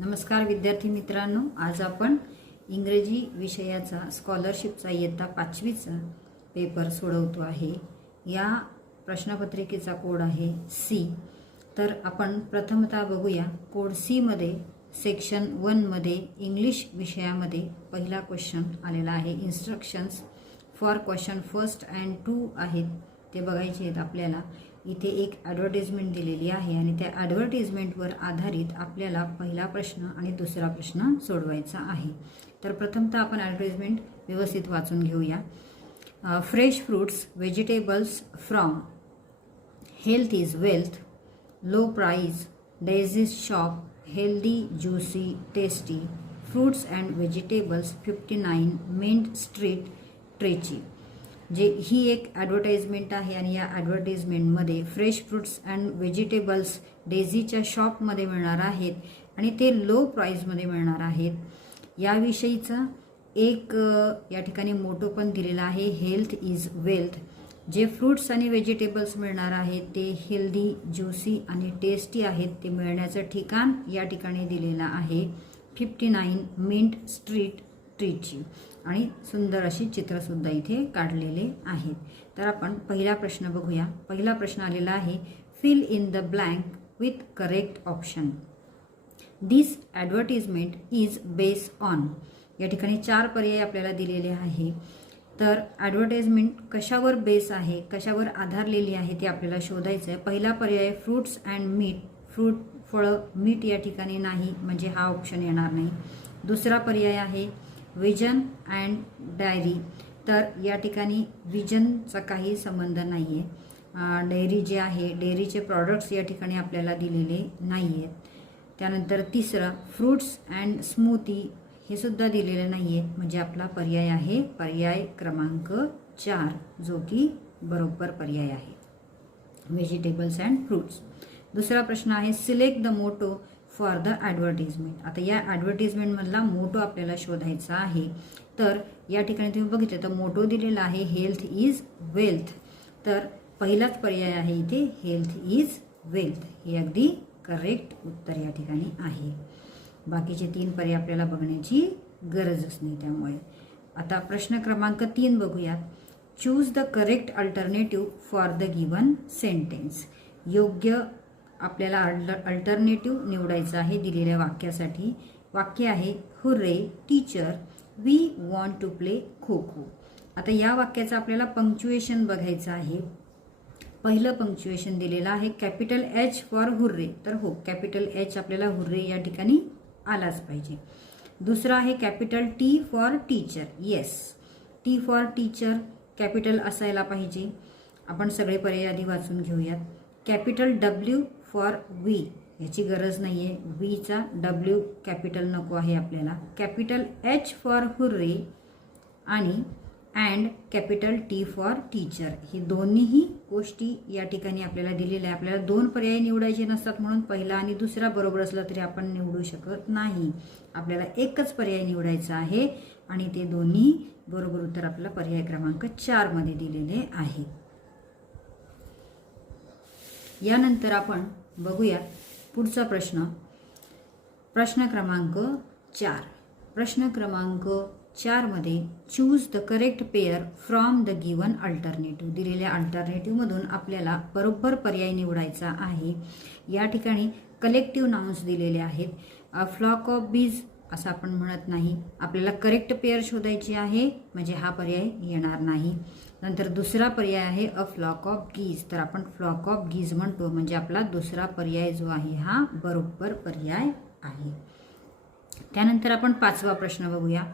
नमस्कार विद्यार्थी मित्रांनो, आज आपण इंग्रजी विषयाचा स्कॉलरशिपचा इयत्ता 5वीचा पेपर सोडवतो आहे। या प्रश्नपत्रिकेचा कोड आहे सी। तर आपण प्रथमतः बघूया कोड सी मध्ये सेक्शन 1 मध्ये इंग्लिश विषयामध्ये पहिला क्वेश्चन आलेला आहे। Instructions for question first and 2 आहेत ते बघायचे आहेत आपल्याला। इथे एक ॲडव्हर्टाइजमेंट दिलेली आहे आणि त्या ॲडव्हर्टाइजमेंटवर आधारित आपल्याला पहिला प्रश्न आणि दुसरा प्रश्न सोडवायचा आहे। तर प्रथमतः आपण ॲडव्हर्टाइजमेंट व्यवस्थित वाचून घेऊया। Fresh fruits vegetables from health is wealth, low price, Daisy's shop, healthy juicy tasty, fruits and vegetables 59 main street, ट्रेची। जे ही एक ॲडव्हर्टाइजमेंट आहे आणि या ॲडव्हर्टाइजमेंटमध्ये फ्रेश फ्रूट्स अँड व्हेजिटेबल्स डेझीच्या शॉपमध्ये मिळणार आहेत आणि ते लो प्राईजमध्ये मिळणार आहेत। याविषयीचा एक या ठिकाणी मोटो पण दिलेला आहे, हेल्थ इज वेल्थ। जे फ्रूट्स आणि व्हेजिटेबल्स मिळणार आहेत ते हेल्दी ज्यूसी आणि टेस्टी आहेत। ते मिळण्याचं ठिकाण या ठिकाणी दिलेलं आहे 59 मिंट स्ट्रीट, ट्रीची। आणि सुंदर अशी चित्रसुद्धा इथे काढलेले आहेत। तर आपण पहिला प्रश्न बघूया। पहिला प्रश्न आलेला आहे, fill in the blank with correct option. This advertisement is base on. या ठिकाणी 4 पर्याय आपल्याला दिलेले आहे। तर ॲडव्हर्टाइजमेंट कशावर बेस आहे, कशावर आधारलेली आहे ते आपल्याला शोधायचं आहे। पहिला पर्याय फ्रूट्स अँड मीट, फ्रूट फळं, मीट या ठिकाणी नाही म्हणजे हा ऑप्शन येणार नाही। दुसरा पर्याय आहे विजन अँड डायरी, तर या ठिकाणी विजनचा काही संबंध नाही आहे। डेअरी जे आहे, डेअरीचे प्रॉडक्ट्स या ठिकाणी आपल्याला दिलेले नाही आहेत। त्यानंतर तिसरा फ्रूट्स अँड स्मूथी, हे सुद्धा दिलेलं नाही आहे म्हणजे आपला पर्याय आहे पर्याय क्रमांक 4, जो की बरोबर पर्याय आहे, व्हेजिटेबल्स अँड फ्रूट्स। दुसरा प्रश्न आहे, select the motto for the advertisement. आता या ॲडव्हर्टिजमेंटमधला मोटो आपल्याला शोधायचा आहे। तर या ठिकाणी तुम्ही बघितलं तर मोटो दिलेला आहे हेल्थ इज वेल्थ, तर पहिलाच पर्याय आहे इथे हेल्थ इज वेल्थ, हे अगदी करेक्ट उत्तर या ठिकाणी आहे। बाकीचे 3 पर्याय आपल्याला बघण्याची गरजच नाही त्यामुळे। आता प्रश्न क्रमांक 3 बघूया। Choose the correct alternative for the given sentence. योग्य आपल्याला अल्टरनेटिव्ह निवडायचं आहे दिलेल्या वाक्यासाठी। वाक्य आहे, hurray teacher we want to play kho kho. आता या वाक्याचं आपल्याला पंक्च्युएशन बघायचं आहे। पहिलं पंक्च्युएशन दिलेलं आहे कॅपिटल एच फॉर हुर्रे, तर हो कॅपिटल एच आपल्याला हुर्रे या ठिकाणी आलाच पाहिजे। दुसरं आहे capital T for teacher, S T for teacher capital असायला पाहिजे। आपण सगळे पर्याय आधी वाचून घेऊयात। कॅपिटल डब्ल्यू फॉर वी, याची गरज नाही आहे, वीचा डब्ल्यू कॅपिटल नको आहे आपल्याला। कॅपिटल एच फॉर हुर्रे आणि and capital T for teacher, ही दोन्हीही गोष्टी या ठिकाणी आपल्याला दिलेल्या आहे। आपल्याला 2 पर्याय निवडायचे नसतात म्हणून पहिला आणि दुसरा बरोबर असला तरी आपण निवडू शकत नाही। आपल्याला एकच पर्याय निवडायचा आहे आणि ते दोन्ही बरोबर उत्तर आपल्याला पर्याय क्रमांक 4 मध्ये दिलेले आहे। यानंतर आपण बघूया पुढचा प्रश्न, प्रश्न क्रमांक 4। प्रश्न क्रमांक 4 मध्ये choose the correct pair from the given alternative. दिलेल्या अल्टरनेटिव्हमधून आपल्याला बरोबर पर्याय निवडायचा आहे। या ठिकाणी कलेक्टिव्ह नाउन्स दिलेले आहेत। फ्लॉक ऑफ बीज असं आपण म्हणत नाही, आपल्याला करेक्ट पेअर शोधायची आहे म्हणजे हा पर्याय येणार नाही। नंतर दुसरा पर्याय आहे अ फ्लॉक ऑफ गीज, तर आपण फ्लॉक ऑफ गीज म्हणतो म्हणजे आपला दुसरा पर्याय जो आहे हा बरोबर पर्याय आहे। त्यानंतर आपण 5वा प्रश्न बघूया।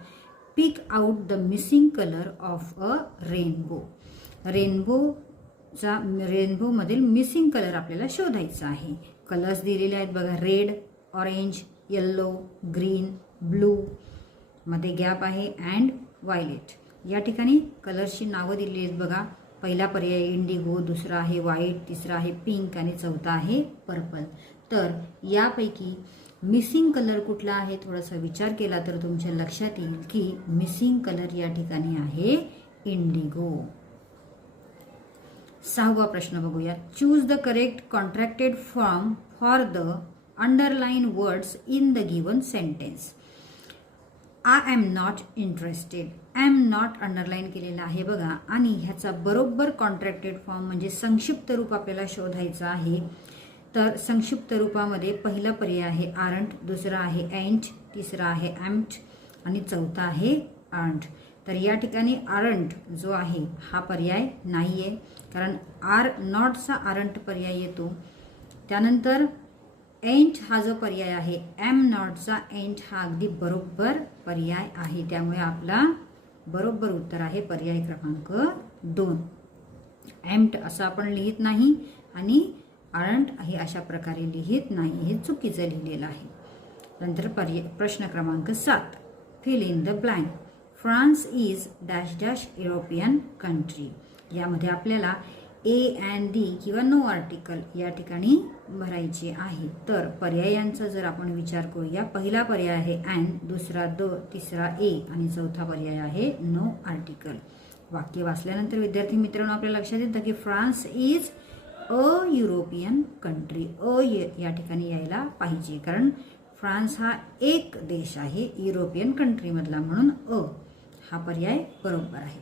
Pick out the missing colour of a rainbow. रेनबोमधील मिसिंग कलर आपल्याला शोधायचा आहे। कलर्स दिलेले आहेत बघा, red, orange, yellow, green, blue, मध्ये गॅप आहे अँड व्हायलेट। या ठिकाणी कलर्सची नावं दिलेली आहेत बघा। पहिला पर्याय इंडिगो, दुसरा आहे व्हाईट, तिसरा आहे पिंक आणि चौथा आहे पर्पल। तर यापैकी मिसिंग कलर कुठला आहे थोडासा विचार केला तर तुमच्या लक्षात येईल की मिसिंग कलर या ठिकाणी आहे इंडिगो। 6वा प्रश्न बघूया। Choose the correct contracted form for the underline words in the given sentence. I am not interested. I am not underline केलेला आहे बघा, आणि ह्याचा बरोबर कॉन्ट्रॅक्टेड फॉर्म म्हणजे संक्षिप्त रूप आपल्याला शोधायचं आहे. तर संक्षिप्त रूपामध्ये पहिला पर्याय आहे आरंट, दुसरा आहे एंट, तिसरा आहे एम्प्ट आणि चौथा आहे आर्न्ट. तर या ठिकाणी आरंट जो आहे हा पर्याय नाही आहे, कारण आर नॉटचा आरंट पर्याय येतो. त्यानंतर एंट हा जो पर्याय आहे, एम नॉटचा एंट हा अगदी बरोबर पर्याय आहे. त्यामुळे आपला बरोबर उत्तर आहे पर्याय क्रमांक 2. एम्प्ट असं आपण लिहित नाही आणि आरंट हे अशा प्रकारे लिहित नाही, हे चुकीचं लिहिलेलं आहे. नंतर प्रश्न क्रमांक 7, fill in the blank. France is dash dash European country. यामध्ये आपल्याला ए अँड दी किंवा नो आर्टिकल या ठिकाणी भरायचे आहे. तर पर्यायांचा जर आपण विचार करूया, पहिला पर्याय आहे अँड, दुसरा द, तिसरा ए आणि चौथा पर्याय आहे नो आर्टिकल. वाक्य वाचल्यानंतर विद्यार्थी मित्रांनो आपल्या लक्षात येतं की France is a European country. या ठिकाणी यायला पाहिजे, कारण फ्रान्स हा एक देश आहे युरोपियन कंट्रीमधला, म्हणून हा पर्याय बरोबर आहे.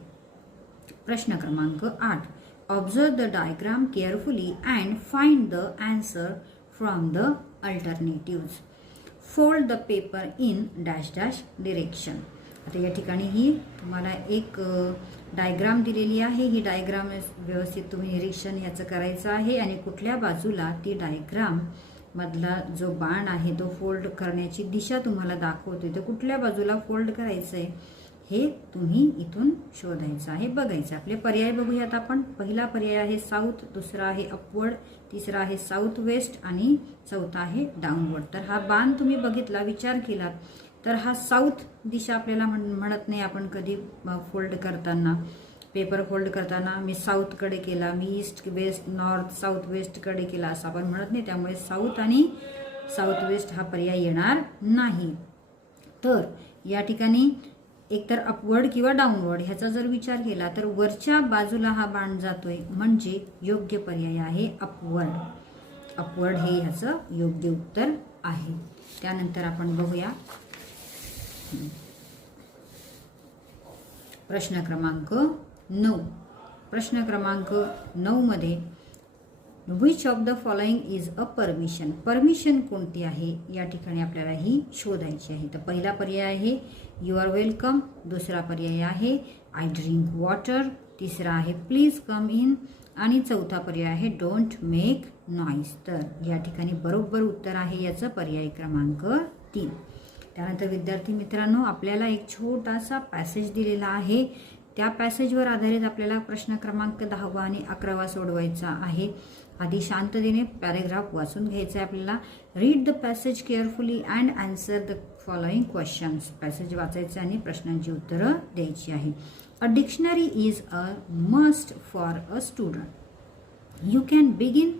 प्रश्न क्रमांक 8, observe the diagram carefully and find the answer from the alternatives. Fold the paper in dash dash direction. आता या ठिकाणी ही तुम्हाला एक डायग्राम दिलेली आहे. ही डायग्राम व्यवस्थित तुम्ही निरीक्षण याचं करायचं आहे आणि कुठल्या बाजूला ती डायग्राम मधला जो बाण आहे तो फोल्ड करण्याची दिशा तुम्हाला दाखवतोय, तर कुठल्या बाजूला फोल्ड करायचं आहे हे तुम्ही इथून शोधायचं आहे, बघायचं. आपले पर्याय बघूयात आपण. पहिला पर्याय आहे साऊथ, दुसरा आहे अपवर्ड, तिसरा आहे साऊथ वेस्ट आणि चौथा आहे डाऊनवर्ड. तर हा बाण तुम्ही बघितला, विचार केला तर हा साऊथ दिशा आपल्याला म्हणत नाही आपण कधी फोल्ड करताना. पेपर फोल्ड करताना मी साऊथकडे केला, मी ईस्ट वेस्ट नॉर्थ साऊथ वेस्टकडे केला असं आपण म्हणत नाही. त्यामुळे साऊथ आणि साऊथ वेस्ट हा पर्याय येणार नाही. तर या ठिकाणी एकतर अपवर्ड किंवा डाऊनवर्ड ह्याचा जर विचार केला तर वरच्या बाजूला हा बाण जातोय, म्हणजे योग्य पर्याय आहे अपवर्ड. अपवर्ड हे ह्याचं योग्य उत्तर आहे. त्यानंतर आपण बघूया प्रश्न क्रमांक 9. प्रश्न क्रमांक 9 मध्ये which of the following is a permission. Permission कोणती आहे या ठिकाणी आपल्याला ही शोधायची आहे. तर पहिला पर्याय आहे यू आर वेलकम, दुसरा पर्याय आहे आय ड्रिंक वॉटर, तिसरा आहे प्लीज कम इन आणि चौथा पर्याय आहे डोंट मेक नॉईज. तर या ठिकाणी बरोबर उत्तर आहे याचं पर्याय क्रमांक 3. त्यानंतर विद्यार्थी मित्रांनो आपल्याला एक छोटासा पॅसेज दिलेला आहे. त्या पॅसेजवर आधारित आपल्याला प्रश्न क्रमांक 10 आणि 11 सोडवायचा आहे. आधी शांततेने पॅरेग्राफ वाचून घ्यायचा आहे आपल्याला. Read the passage carefully and answer the following questions. Passage वाचायचं आणि प्रश्नांची उत्तरं द्यायची आहे. अ dictionary is a must for a student. You can begin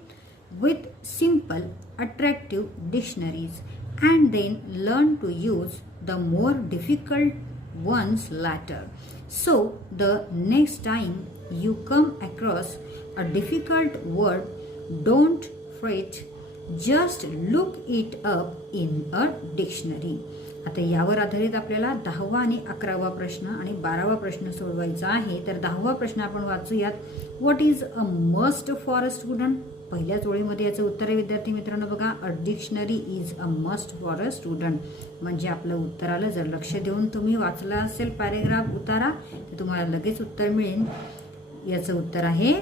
with simple attractive dictionaries and then learn to use the more difficult ones later. So the next time you come across a difficult word, don't fret, just look it up in a dictionary. आता यावर आधारित आपल्याला 10वा आणि 11वा प्रश्न आणि 12वा प्रश्न सोडवायचा आहे. तर 10वा प्रश्न आपण वाचूयात. What is a must for a student. पहिल्याच ओळीमध्ये याचं उत्तर आहे विद्यार्थी मित्रांनो बघा, a dictionary is a must for a student. म्हणजे आपलं उत्तर आलं. जर लक्ष देऊन तुम्ही वाचला असेल पॅरेग्राफ उतारा तर तुम्हाला लगेच उत्तर मिळेल. याचं उत्तर आहे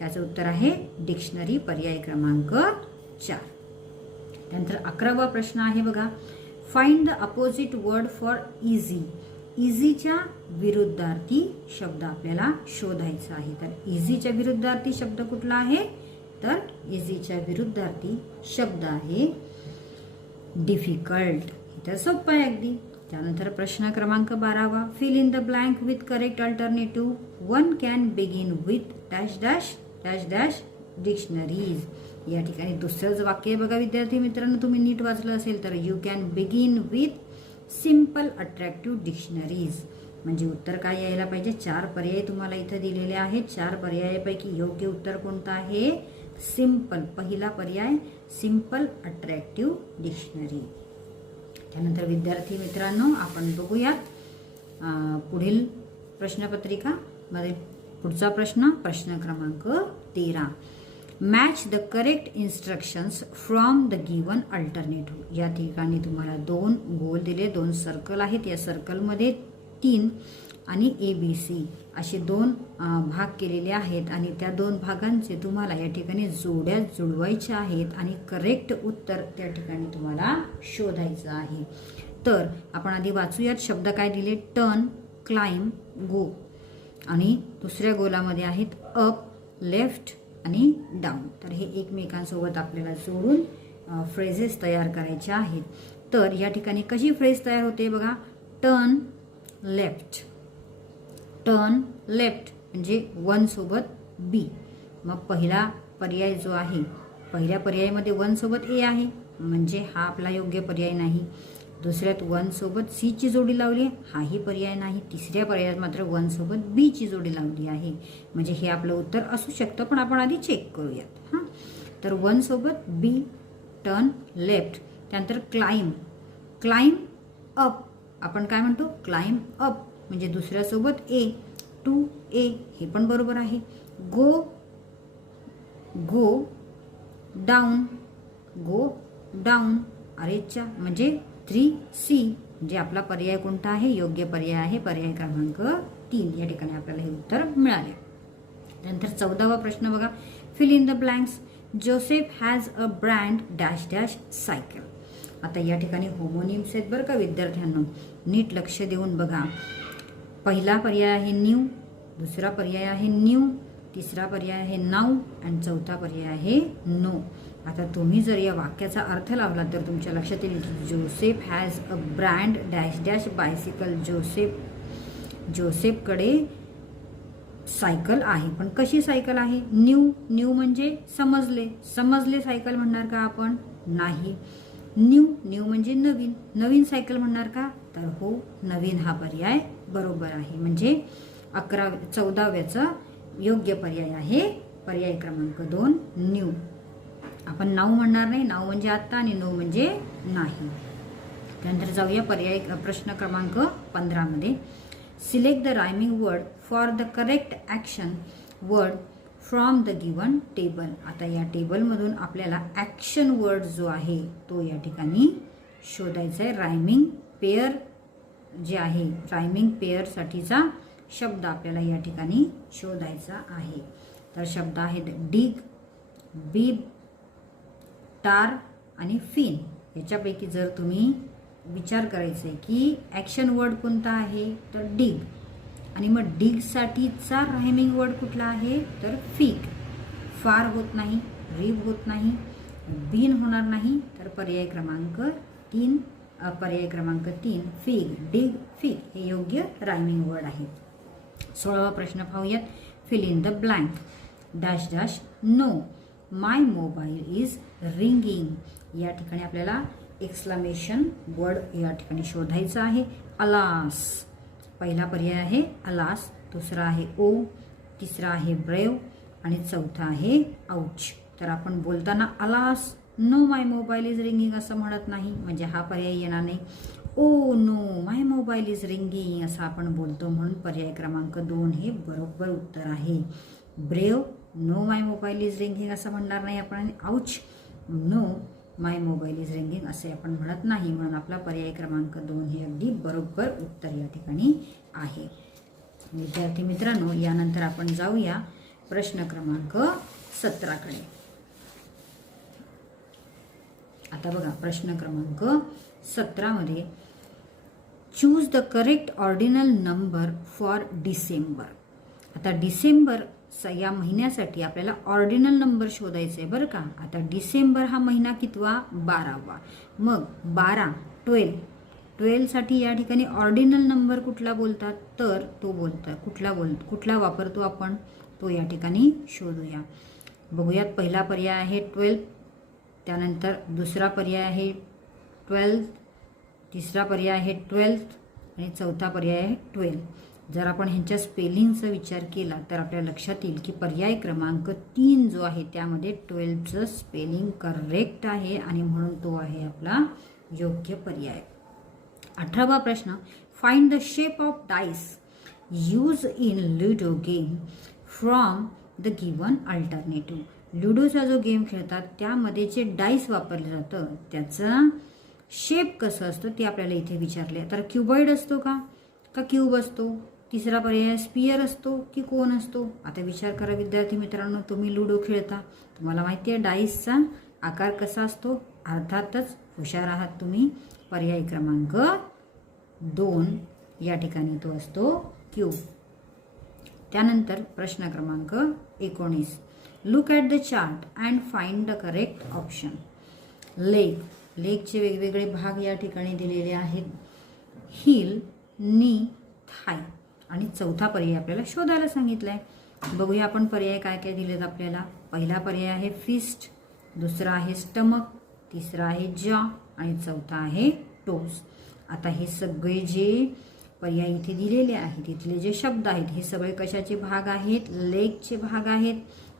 याचं उत्तर आहे डिक्शनरी, पर्याय क्रमांक 4. त्यानंतर 11वा प्रश्न आहे बघा, find the opposite word for easy. इझीच्या विरुद्धार्थी शब्द आपल्याला शोधायचा आहे. तर इझीच्या विरुद्धार्थी शब्द कुठला आहे, तर इझीच्या विरुद्धार्थी शब्द आहे डिफिकल्ट. इथं सोपं आहे अगदी. त्यानंतर प्रश्न क्रमांक 12वा, fill in the blank with correct alternative. One can begin with dash dash dash dash dictionaries. या ठिकाणी दुसरंच वाक्य आहे बघा विद्यार्थी मित्रांनो, तुम्ही नीट वाचलं असेल तर you can begin with simple attractive dictionaries. म्हणजे उत्तर काय यायला पाहिजे. 4 पर्याय तुम्हाला इथं दिलेले आहेत. 4 पर्यायापैकी योग्य उत्तर कोणतं आहे, सिंपल, पहिला पर्याय सिंपल अट्रॅक्टिव्ह डिक्शनरी. त्यानंतर विद्यार्थी मित्रांनो, आपण बघूयात पुढील प्रश्नपत्रिका मध्ये पुढचा प्रश्न क्रमांक 13. Match the correct instructions from the given alternative. या ठिकाणी तुम्हाला 2 गोल दिले, 2 सर्कल आहेत. या सर्कलमध्ये 3 आणि ABC असे 2 भाग केलेले आहेत आणि त्या 2 भागांचे तुम्हाला या ठिकाणी जोड्या जुळवायच्या आहेत आणि करेक्ट उत्तर त्या ठिकाणी तुम्हाला शोधायचं आहे. तर आपण आधी वाचूयात. शब्द काय दिले? टर्न, क्लाइंब, गो. आणि दुसऱ्या गोलामध्ये आहेत अप, लेफ्ट आणि डाऊन. तर हे एकमेकांसोबत आपल्याला जोडून फ्रेजेस तयार करायच्या आहेत. तर या ठिकाणी कशी फ्रेज तयार होते बघा. टर्न लेफ्ट, टर्न लेफ्ट म्हणजे 1 सोबत बी. मग पहिला पर्याय जो आहे, पहिल्या पर्यायामध्ये 1 सोबत ए आहे म्हणजे हा आपला योग्य पर्याय नाही. दुसऱ्यात 1 सोबत सी ची जोडी लावली, हाही पर्याय नाही. तिसऱ्या पर्यायात मात्र 1 सोबत बी ची जोडी लावली आहे म्हणजे हे आपलं उत्तर असू शकतं, पण आपण आधी चेक करूयात. हां, तर 1 सोबत बी, टर्न लेफ्ट. त्यानंतर क्लाइंब, क्लाइंब अप. आपण काय म्हणतो? क्लाइंब अप म्हणजे दुसऱ्यासोबत ए, 2A हे पण बरोबर आहे. गो, गो डाऊन, गो डाऊन. अरेच्या म्हणजे 3C म्हणजे आपला पर्याय कोणता आहे? योग्य पर्याय आहे पर्याय क्रमांक 3. या ठिकाणी आपल्याला हे उत्तर मिळाले. त्यानंतर 14वा प्रश्न बघा. Fill in the blanks. Joseph has a brand dash dash cycle. आता या ठिकाणी होमोनिम्स आहेत बरं का विद्यार्थ्यांनो, नीट लक्ष देऊन बघा. पहिला पर्याय आहे न्यू, दुसरा पर्याय आहे न्यू, तिसरा पर्याय आहे नाऊ आणि चौथा पर्याय आहे नो. आता तुम्ही जर या वाक्याचा अर्थ लावला तर तुमच्या लक्षात येईल की Joseph has a brand dash dash bicycle. जोसेफकडे सायकल आहे, पण कशी सायकल आहे? न्यू, न्यू म्हणजे समजले सायकल म्हणणार का आपण? नाही. न्यू म्हणजे नवीन, नवीन सायकल म्हणणार का? तर हो, नवीन हा पर्याय बरोबर आहे. म्हणजे 14व्याचा योग्य पर्याय आहे पर्याय क्रमांक 2 न्यू. आपण नाऊ म्हणणार नाही, नाऊ म्हणजे आत्ता आणि नो म्हणजे नाही. त्यानंतर जाऊया पर्याय प्रश्न क्रमांक 15 मध्ये. Select the rhyming word for the correct action word from the given table. आता या टेबलमधून आपल्याला ॲक्शन वर्ड जो आहे तो या ठिकाणी शोधायचा आहे. रायमिंग पेअर जे आहे, रायमिंग पेअरसाठीचा शब्द आपल्याला या ठिकाणी शोधायचा आहे. तर शब्द आहेत डिग, बीब, टार आणि फिन. याच्यापैकी जर तुम्ही विचार करायचा आहे की ॲक्शन वर्ड कोणता आहे तर डिग, आणि मग डिगसाठीचा रायमिंग वर्ड कुठला आहे तर फिग. फार होत नाही, रिब होत नाही, बीन होणार नाही. तर पर्याय क्रमांक 3 फिग, डिग, फिग हे योग्य रायमिंग वर्ड आहे. 16वा प्रश्न पाहूयात. Fill in the blank dash dash no my mobile is ringing. या ठिकाणी आपल्याला एक्सक्लामेशन वर्ड या ठिकाणी शोधायचा आहे. अलास, पहिला पर्याय आहे अलास, दुसरा आहे ओ, तिसरा आहे ब्रेव आणि चौथा आहे आउच. तर आपण बोलताना alas no my mobile is ringing असं म्हणत नाही, म्हणजे हा पर्याय येणार नाही. Oh no my mobile is ringing असं आपण बोलतो, म्हणून पर्याय क्रमांक 2 हे बरोबर उत्तर आहे. Brave no my mobile is ringing असं म्हणणार नाही आपण. Ouch no my mobile is ringing असे आपण म्हणत नाही, म्हणून आपला पर्याय क्रमांक 2 हे अगदी बरोबर उत्तर या ठिकाणी आहे. विद्यार्थी मित्रांनो, यानंतर आपण जाऊया प्रश्न क्रमांक 17 कडे. आता बघा प्रश्न क्रमांक 17 मध्ये choose the correct ordinal number for December. आता डिसेंबर या महिन्यासाठी आपल्याला ऑर्डिनल नंबर शोधायचा आहे बरं का. आता डिसेंबर हा महिना कितवा? 12वा. मग 12 12 साठी या ठिकाणी ऑर्डिनल नंबर कुठला बोलतात तर तो कुठला वापरतो आपण तो या ठिकाणी शोधूया. बघूयात. पहिला पर्याय आहे 12, त्यानंतर दुसरा पर्याय आहे 12, तिसरा पर्याय आहे 12 आणि चौथा पर्याय आहे 12. जर आपण ह्यांच्या स्पेलिंगचा विचार केला तर आपल्या लक्षात येईल की पर्याय क्रमांक 3 जो आहे त्यामध्ये 12चं स्पेलिंग करेक्ट आहे आणि म्हणून तो आहे आपला योग्य पर्याय. 18वा प्रश्न, find the shape of dice use in ludo game from the given alternative. लुडोचा जो गेम खेळतात त्यामध्ये जे डाईस वापरलं जातं त्याचा शेप कसं असतं ते आपल्याला इथे विचारले. तर क्युबॉइड असतो का क्यूब असतो? तिसरा पर्याय स्पियर असतो की कोन असतो? आता विचार करा विद्यार्थी मित्रांनो, तुम्ही लुडो खेळता, तुम्हाला माहिती आहे डाईसचा आकार कसा असतो. अर्थातच हुशार आहात तुम्ही. पर्याय क्रमांक 2 या ठिकाणी तो असतो क्यूब. त्यानंतर प्रश्न क्रमांक 19, look at the chart and find the correct option. लेगचे वेगवेगळे भाग या ठिकाणी दिलेले आहेत. हिल, नी, थाय आणि चौथा पर्याय आपल्याला शोधायला सांगितलाय. बघूया आपण पर्याय काय काय दिलेत आपल्याला. पहिला पर्याय आहे फिस्ट, दुसरा आहे स्टमक, तिसरा आहे जॉ आणि चौथा आहे टोज. आता हे सगळे जे पर्याय इथे दिलेले आहेत तिथले जे शब्द आहेत हे सगळे कशाचे भाग आहेत? लेगचे भाग आहेत.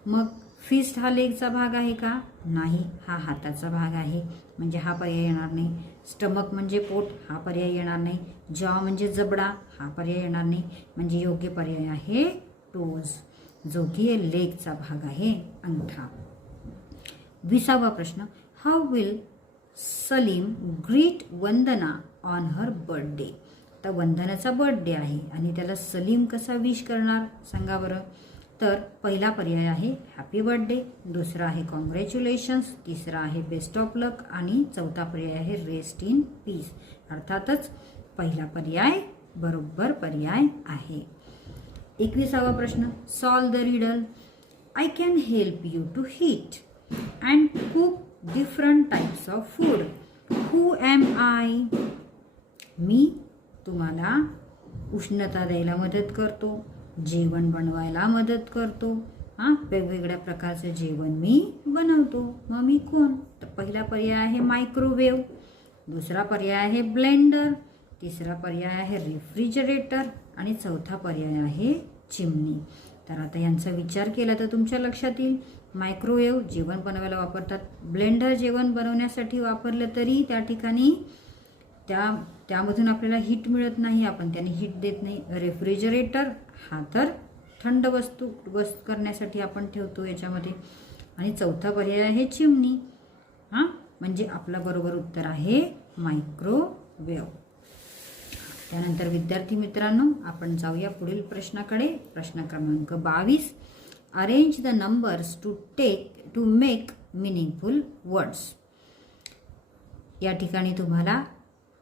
मग फिस्ट हा लेगचा भाग आहे का? नाही, हा हाताचा भाग आहे, म्हणजे हा पर्याय येणार नाही. स्टमक म्हणजे पोट, हा पर्याय येणार नाही. जॉ म्हणजे जबडा, हा पर्याय येणार नाही. म्हणजे योग्य पर्याय आहे टोज, जो की लेगचा भाग आहे, अंगठा. 20वा प्रश्न, how will Salim greet Vandana on her birthday. तर वंदनाचा बर्थडे आहे आणि त्याला सलीम कसा विश करणार सांगा बरं. तर पहिला पर्याय आहे हॅपी बर्थडे, दुसरा आहे कॉंग्रॅच्युलेशन्स, तिसरा आहे बेस्ट ऑफ लक आणि चौथा पर्याय आहे रेस्ट इन पीस. अर्थातच पहिला पर्याय बरोबर पर्याय आहे. 21वा प्रश्न, solve the riddle. I can help you to heat and cook different types of food. Who am I. मी तुम्हाला उष्णता द्यायला मदत करतो, जेवण बनवायला मदत करतो, वेगवेगळ्या प्रकारचं जेवण मी बनवतो. मग मी कोण? तर पहिला पर्याय आहे मायक्रोवेव्ह, दुसरा पर्याय आहे ब्लेंडर, तिसरा पर्याय आहे रेफ्रिजरेटर आणि चौथा पर्याय आहे चिमणी. तर आता यांचा विचार केला तर तुमच्या लक्षात येईल मायक्रोवेव्ह जेवण बनवायला वापरतात, ब्लेंडर जेवण बनवण्यासाठी वापरलं तरी त्या ठिकाणी त्यामधून आपल्याला हीट मिळत नाही, आपण त्याने हीट देत नाही. रेफ्रिजरेटर हा तर थंड वस्तू करण्यासाठी आपण ठेवतो याच्यामध्ये. आणि चौथा पर्याय आहे चिमणी. म्हणजे आपलं बरोबर उत्तर आहे मायक्रोवेव्ह. त्यानंतर विद्यार्थी मित्रांनो आपण जाऊया पुढील प्रश्नाकडे. प्रश्न क्रमांक 22, arrange the numbers to make meaningful words. या ठिकाणी तुम्हाला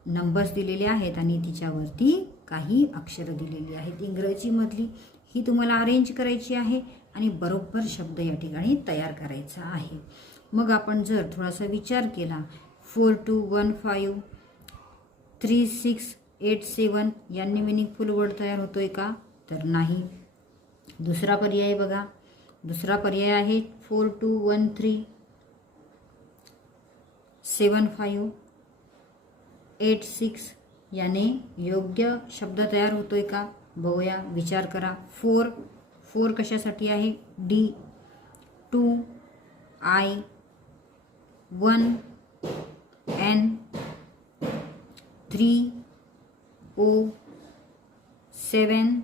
नंबर्स दिलेले आहेत आणि तिच्यावरती काही अक्षरं दिलेली आहेत इंग्रजीमधली. ही तुम्हाला अरेंज करायची आहे आणि बरोबर शब्द या ठिकाणी तयार करायचा आहे. मग आपण जर थोडासा विचार केला 4215 3687 यांनी मिनिंगफुल वर्ड तयार होतोय का? तर नाही. दुसरा पर्याय बघा, दुसरा पर्याय आहे 4213 7586 याने योग्य शब्द तयार होतोय का? बघूया, विचार करा. 4 कशासाठी आहे? D, 2 I, 1 N, 3 O, 7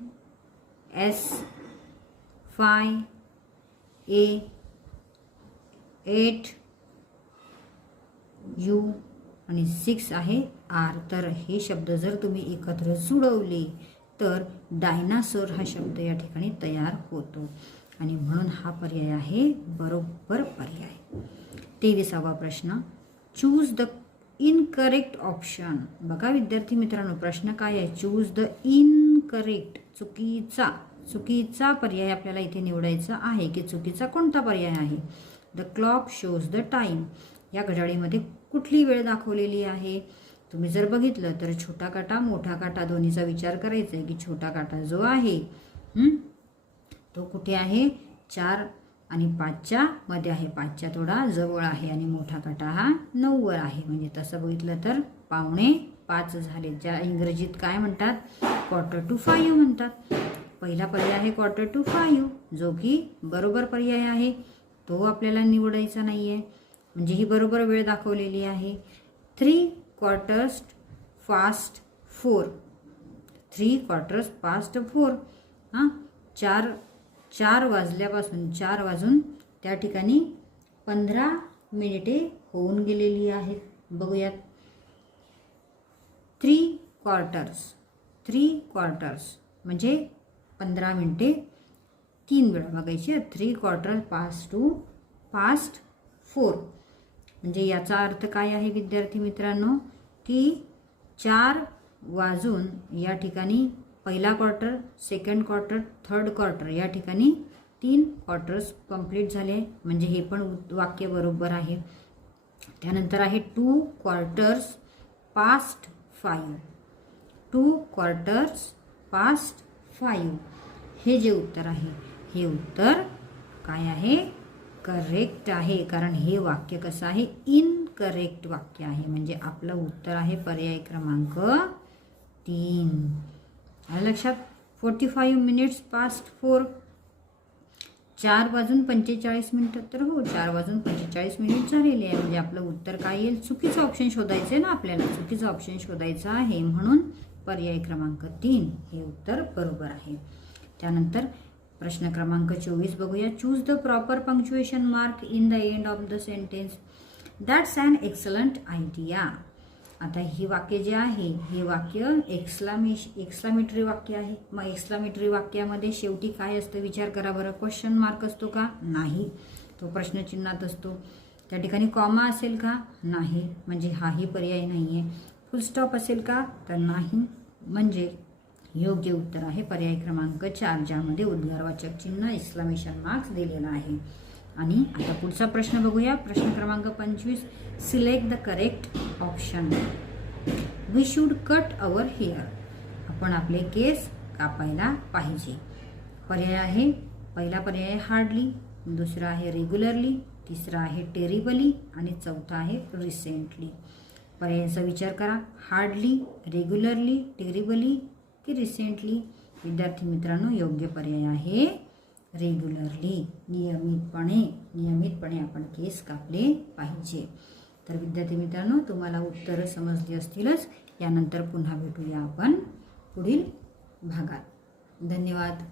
S, 5 A, 8 U आणि 6 आहे आर. तर हे शब्द जर तुम्ही एकत्र जुळवले तर डायनासोर हा शब्द या ठिकाणी तयार होतो आणि म्हणून हा पर्याय आहे बरोबर पर्याय. 23वा प्रश्न, चूज द इनकरेक्ट ऑप्शन. बघा विद्यार्थी मित्रांनो प्रश्न काय आहे? चूज द इनकरेक्ट, चुकीचा पर्याय आपल्याला इथे निवडायचा आहे की चुकीचा कोणता पर्याय आहे? The clock shows the time. या घड्याळीमध्ये कुठली वेळ दाखवलेली आहे? तुम्ही जर बघितलं तर छोटा काटा मोठा काटा दोन्हीचा विचार करायचा आहे की छोटा काटा जो आहे तो कुठे आहे? 4 आणि 5च्या मध्ये आहे, 5च्या थोडा जवळ आहे आणि मोठा काटा हा 9 वर आहे. म्हणजे तसं बघितलं तर 9:45 5 झाले, ज्या इंग्रजीत काय म्हणतात, 4:45 म्हणतात. पहिला पर्याय आहे 4:45, जो की बरोबर पर्याय आहे. तो आपल्याला निवडायचा नाही आहे, म्हणजे ही बरोबर वेळ दाखवलेली आहे. 3:15 3:15 हां, 4 वाजल्यापासून 4 वाजून त्या ठिकाणी 15 मिनिटे होऊन गेलेली आहेत. बघूयात. 3 क्वार्टर्स म्हणजे 15 मिनिटे 3 वेळा बघायची. 3:15 म्हणजे याचा अर्थ काय आहे विद्यार्थी मित्रांनो, की 4 वाजून या ठिकाणी पहिला quarter, second quarter, third quarter या ठिकाणी 3 क्वार्टर्स कंप्लीट झाले, म्हणजे हे पण वाक्य बरोबर आहे. त्यानंतर आहे 2 quarters past 5. 2 quarters past 5 हे जे उत्तर आहे, हे उत्तर काय आहे, करेक्ट आहे. कारण हे वाक्य कसं आहे, इनकरेक्ट वाक्य आहे. म्हणजे आपलं उत्तर आहे पर्याय क्रमांक 3. आलं लक्षात. 45 minutes past 4, 4 वाजून 45 मिनिटं. तर हो, 4 वाजून 45 मिनिट झालेले आहे. म्हणजे आपलं उत्तर काय येईल, चुकीचं ऑप्शन शोधायचं आहे ना आपल्याला, चुकीचं ऑप्शन शोधायचं आहे. म्हणून पर्याय क्रमांक 3 हे उत्तर बरोबर आहे. त्यानंतर प्रश्न क्रमांक 24 बघूया. Choose the proper punctuation mark in the end of the sentence. That's an excellent idea. आता ही वाक्य जे आहे, हे वाक्य एक्सक्लामेटरी वाक्य आहे. मग एक्सक्लामेटरी वाक्यामध्ये शेवटी काय असतं विचार करा बरं. क्वेश्चन मार्क असतो का, नाही, तो प्रश्नचिन्हात असतो. त्या ठिकाणी कॉमा असेल का, नाही, म्हणजे हाही पर्याय नाही आहे. फुल स्टॉप असेल का, तर नाही. म्हणजे योग्य उत्तर आहे पर्याय क्रमांक 4, ज्यामध्ये उद्गारवाचक चिन्ह एक्सक्लामेशन मार्क्स दिलेला आहे. आणि आता पुढचा प्रश्न बघूया. प्रश्न क्रमांक 25. Select the correct option. We should cut our hair. आपण आपले केस कापायला पाहिजे. पर्याय आहे, पहिला पर्याय आहे हार्डली, दुसरा आहे रेग्युलरली, तिसरा आहे टेरिबली आणि चौथा आहे रिसेंटली. पर्यायाचा विचार करा. हार्डली, रेग्युलरली, टेरिबली की रिसेंटली. विद्यार्थी मित्रांनो, योग्य पर्याय आहे रेग्युलरली. नियमितपणे आपण केस कापले पाहिजे. तर विद्यार्थी मित्रांनो, तुम्हाला उत्तरं समजली असतीलच. यानंतर पुन्हा भेटूया आपण पुढील भागात. धन्यवाद.